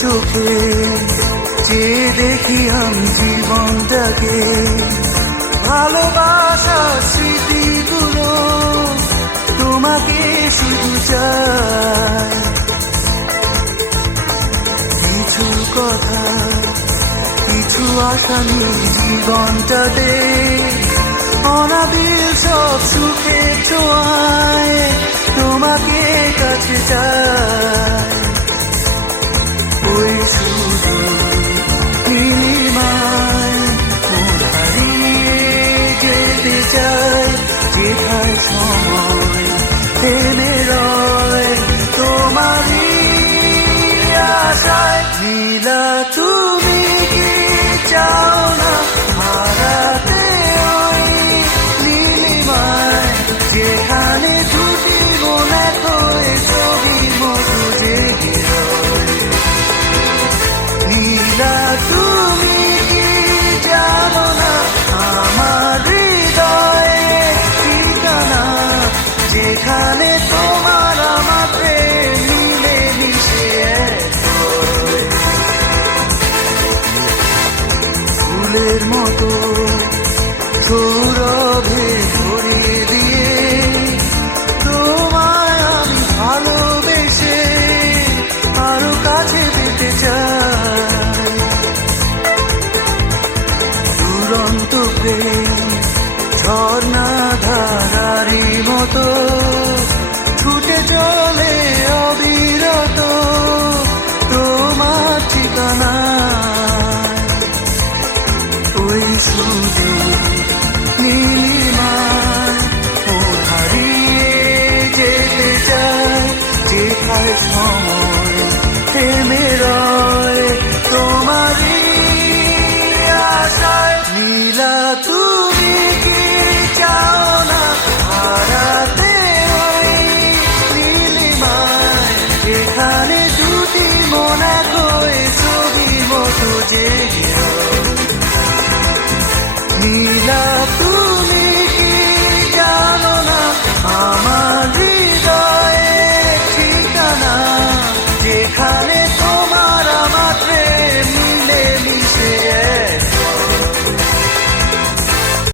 চোখে যে দেখি আমি জীবনটাকে, ভালোবাসার স্মৃতিগুলো তোমাকে শুধু চাই। কিছু কথা, কিছু আশা নিয়ে জীবনটাতে, অনাবিল সব সুখের ছোঁয়ায় তোমাকে কাছে চাই। ওই শুধু নীলিমায় মন হারিয়ে যেতে চাই, যেখানে সময় থেমে রয় তোমারই আশায়। নীলা তুমি কি চাও না হারাতে ওই নীলিমায়, যেখানে দুটি মন এক হয়ে ছবির মতো জেগে রয়। নীলা তুমি কি জানো না আমার হৃদয়ে ঠিকানা, যেখানে তোমার আমার প্রেম মিলে মিশে এক হয়। ফুলের মতো সৌরভে ভরিয়ে দিয়ে তোমায় আমি ভালোবেসে আরো কাছে পেতে চাই। দুরন্ত প্রেম ঝর্ণা ধারারি মতো ছুটে চলে অবিরত তোমার ঠিকানা। ওই শুধু নীলিমায় মন হারিয়ে যেতে চাই, যেখানে সময় থেমে রয় তোমারই আশায়। নীলা তুমি কি চাও না হারাতে ওই নীলিমায়, যেখানে দুটি মন এক হয়ে ছবির মতো জেগে